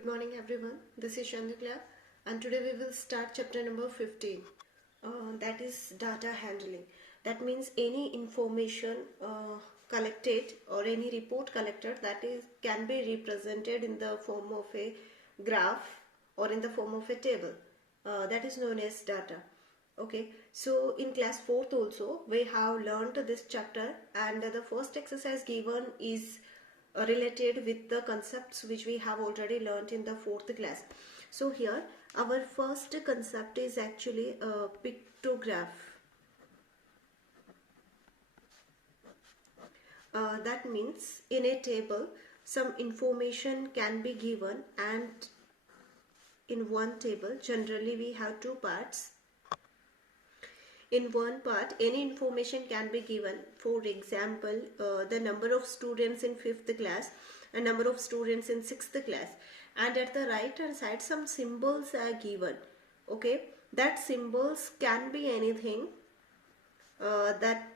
Good morning everyone. This is Chandrakla and today we will start chapter number 15. That is data handling. That means any information collected or any report collected that is can be represented in the form of a graph or in the form of a table. That is known as data. Okay, so in class 4th also we have learned this chapter, and the first exercise given is related with the concepts which we have already learned in the 4th class. So here our first concept is actually a pictograph. That means in a table some information can be given, and in one table generally we have two parts. In one part any information can be given. For example, the number of students in 5th class and number of students in 6th class, and at the right hand side some symbols are given. Okay, that symbols can be anything, that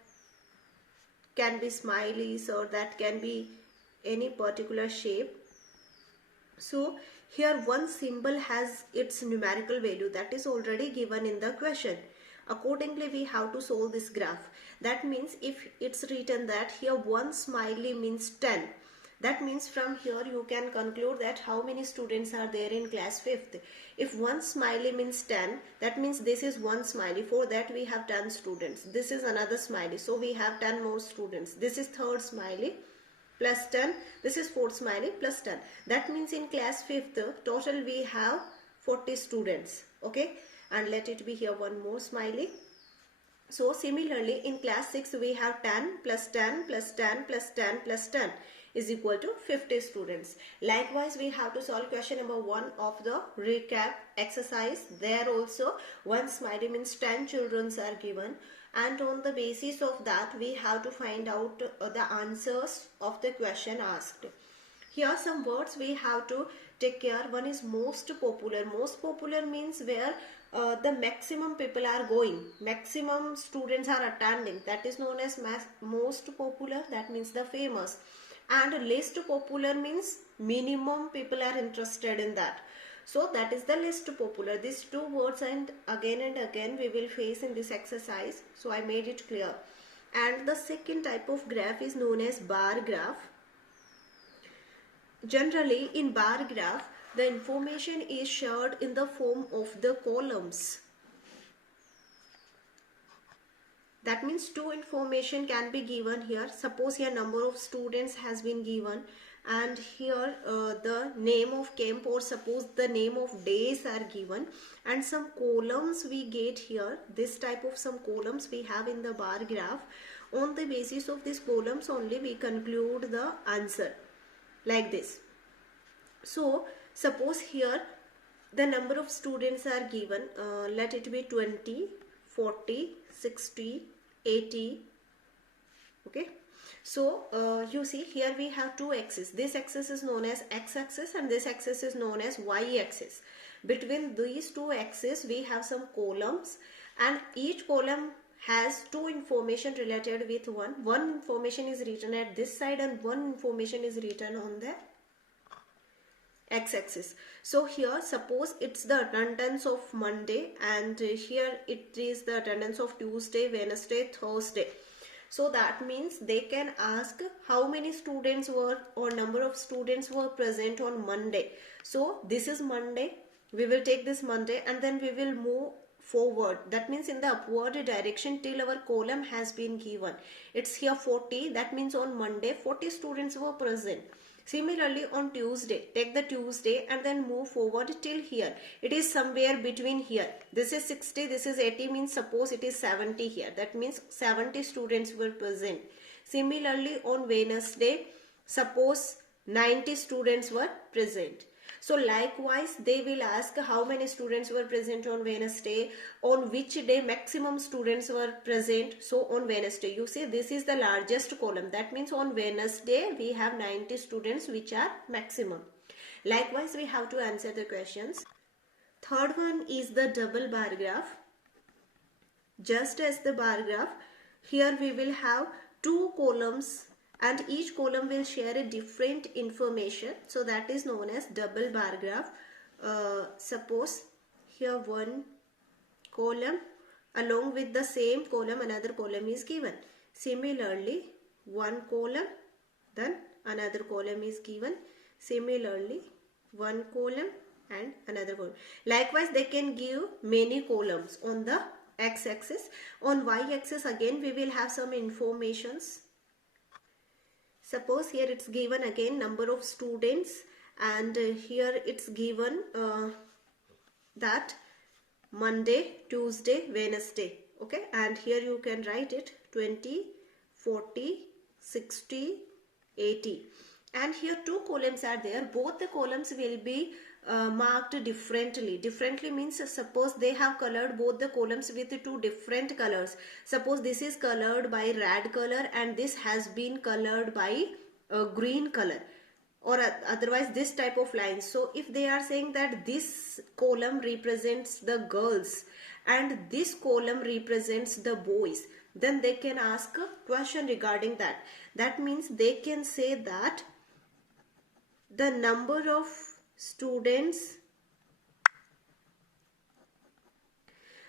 can be smileys or that can be any particular shape. So here one symbol has its numerical value that is already given in the question. Accordingly we have to solve this graph. That means if it's written that here one smiley means 10, that means from here you can conclude that how many students are there in class 5th. If one smiley means 10, that means this is one smiley. For that we have 10 students. This is another smiley, so we have 10 more students. This is third smiley plus 10. This is fourth smiley plus 10. That means in class 5th total we have 40 students. Okay, and let it be here one more smiley. So similarly in class 6 we have 10 plus 10 plus 10 plus 10 plus 10 is equal to 50 students. Likewise we have to solve question number 1 of the recap exercise. There also one smiley means 10 children are given, and on the basis of that we have to find out the answers of the question asked. Here some words we have to take care. One is most popular. Most popular means where the maximum people are going, maximum students are attending, that is known as most popular. That means the famous. And least popular means minimum people are interested in that, so that is the least popular. These two words and again we will face in this exercise, so I made it clear. And the second type of graph is known as bar graph. Generally in bar graph the information is shared in the form of the columns. That means two information can be given here. Suppose here number of students has been given, and here the name of camp or suppose the name of days are given, and some columns we get here. This type of some columns we have in the bar graph. On the basis of these columns only we conclude the answer like this. So suppose here the number of students are given, let it be 20, 40, 60, 80. Okay, so you see here we have two axes. This axis is known as x-axis and this axis is known as y-axis. Between these two axes we have some columns, and each column has two information related with one information is written at this side and one information is written on the x-axis. So here suppose it's the attendance of Monday, and here it is the attendance of Tuesday, Wednesday, Thursday. So that means they can ask how many students were or number of students were present on Monday. So this is Monday, we will take this Monday and then we will move forward. That means in the upward direction till our column has been given. It's here 40, that means on Monday 40 students were present. Similarly on Tuesday, take the Tuesday and then move forward till here. It is somewhere between here. This is 60, this is 80, means suppose it is 70 here. That means 70 students were present. Similarly on Wednesday, suppose 90 students were present. So likewise they will ask how many students were present on Wednesday, on which day maximum students were present. So on Wednesday, you see this is the largest column. That means on Wednesday we have 90 students which are maximum. Likewise we have to answer the questions. Third one is the double bar graph. Just as the bar graph, here we will have two columns and each column will share a different information, so that is known as double bar graph. Suppose here one column, along with the same column another column is given. Similarly, one column, then another column is given. Similarly, one column and another column. Likewise, they can give many columns on the x-axis. On y-axis again we will have some informations. Suppose here it's given again number of students, and here it's given that Monday, Tuesday, Wednesday. Okay, and here you can write it 20, 40, 60, 80. And here two columns are there. Both the columns will be marked differently. Differently means suppose they have colored both the columns with two different colors. Suppose this is colored by red color and this has been colored by green color, or otherwise this type of lines. So if they are saying that this column represents the girls and this column represents the boys, then they can ask a question regarding that. That means they can say that the number of students,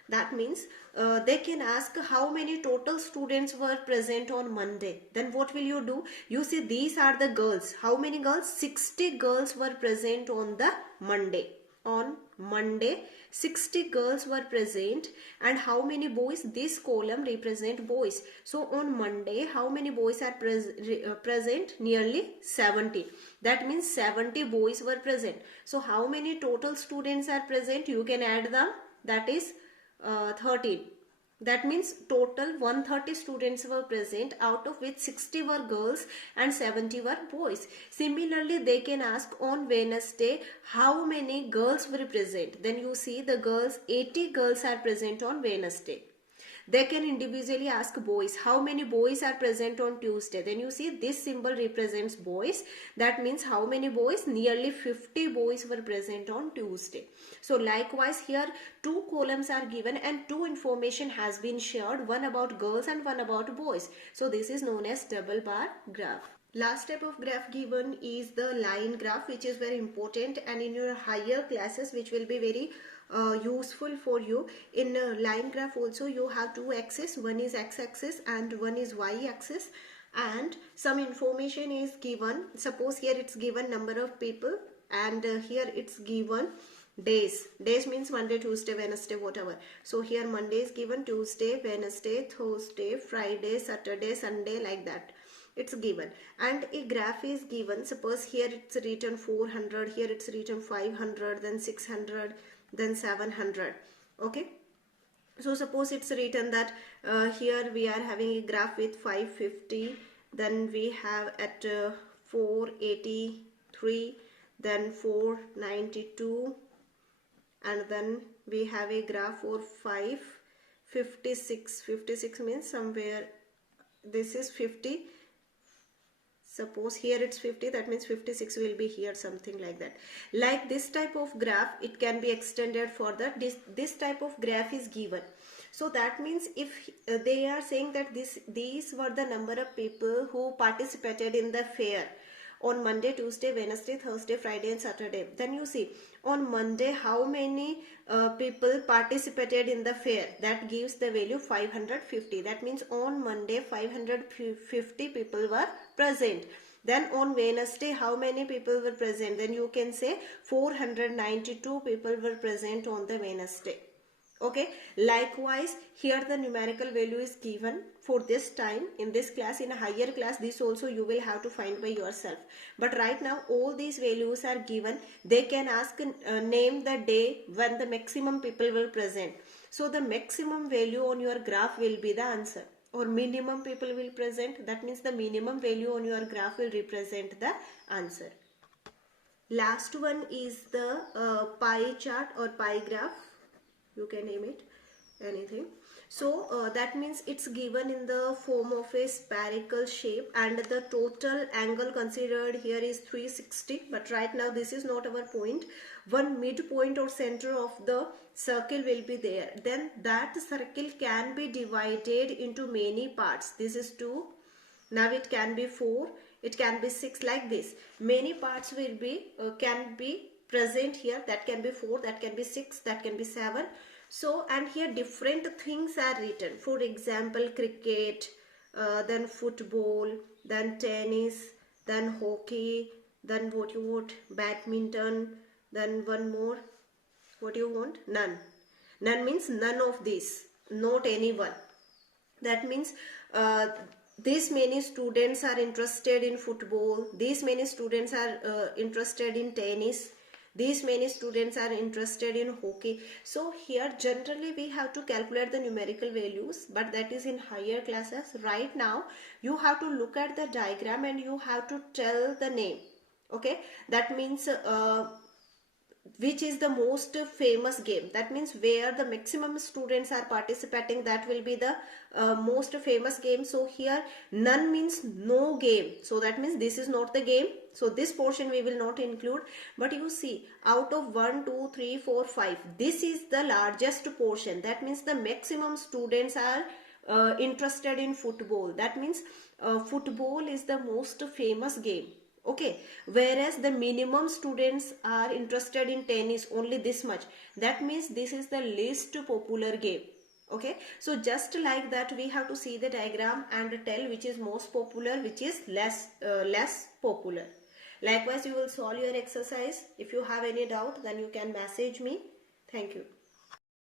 that means they can ask how many total students were present on Monday. Then what will you do? You see, these are the girls. How many girls? 60 girls were present on the Monday. On Monday, 60 girls were present. And how many boys? This column represent boys. So on Monday, how many boys are present? Nearly 70. That means 70 boys were present. So how many total students are present? You can add them. That is 13. That means total 130 students were present, out of which 60 were girls and 70 were boys. Similarly, they can ask on Wednesday how many girls were present. Then you see the girls, 80 girls are present on Wednesday. They can individually ask boys, how many boys are present on Tuesday. Then you see this symbol represents boys. That means how many boys? Nearly 50 boys were present on Tuesday. So likewise here two columns are given and two information has been shared, one about girls and one about boys. So this is known as double bar graph. Last type of graph given is the line graph, which is very important, and in your higher classes which will be very useful for you. In a line graph also you have two axes, one is x-axis and one is y-axis, and some information is given. Suppose here it's given number of people, and here it's given days. Days means Monday, Tuesday, Wednesday, whatever. So here Monday is given, Tuesday, Wednesday, Thursday, Friday, Saturday, Sunday, like that it's given. And a graph is given. Suppose here it's written 400, here it's written 500, then 600, then 700. Okay, so suppose it's written that here we are having a graph with 550, then we have at 483, then 492, and then we have a graph for 556. 56 means somewhere this is 50. Suppose here it's 50, that means 56 will be here, something like that. Like this type of graph, it can be extended further. This type of graph is given. So that means if they are saying that these were the number of people who participated in the fair on Monday, Tuesday, Wednesday, Thursday, Friday and Saturday. Then you see on Monday how many people participated in the fair. That gives the value 550. That means on Monday 550 people were present. Then on Wednesday how many people were present? Then you can say 492 people were present on the Wednesday. Okay, likewise here the numerical value is given for this time in this class. In a higher class this also you will have to find by yourself, but right now all these values are given. They can ask name the day when the maximum people were present. So the maximum value on your graph will be the answer, or minimum people will present. That means the minimum value on your graph will represent the answer. Last one is the pie chart or pie graph. You can name it anything. So that means it's given in the form of a spherical shape, and the total angle considered here is 360. But right now this is not our point. One midpoint or center of the circle will be there. Then that circle can be divided into many parts. This is 2, Now it can be 4, it can be 6, like this. Many parts will be can be present here. That can be 4, that can be 6, that can be 7. So, and here different things are written. For example, cricket, then football, then tennis, then hockey, then what you want, badminton, then one more, what you want, none. None means none of this, not anyone. That means this many students are interested in football, these many students are interested in tennis, these many students are interested in hockey. So here generally we have to calculate the numerical values, but that is in higher classes. Right now you have to look at the diagram and you have to tell the name. Okay, that means which is the most famous game. That means where the maximum students are participating, that will be the most famous game. So here none means no game, so that means this is not the game, so this portion we will not include. But you see, out of 1 2 3 4 5, this is the largest portion. That means the maximum students are interested in football. That means football is the most famous game. Okay, whereas the minimum students are interested in tennis, only this much. That means this is the least popular game. Okay, so just like that we have to see the diagram and tell which is most popular, which is less popular. Likewise, you will solve your exercise. If you have any doubt, then you can message me. Thank you.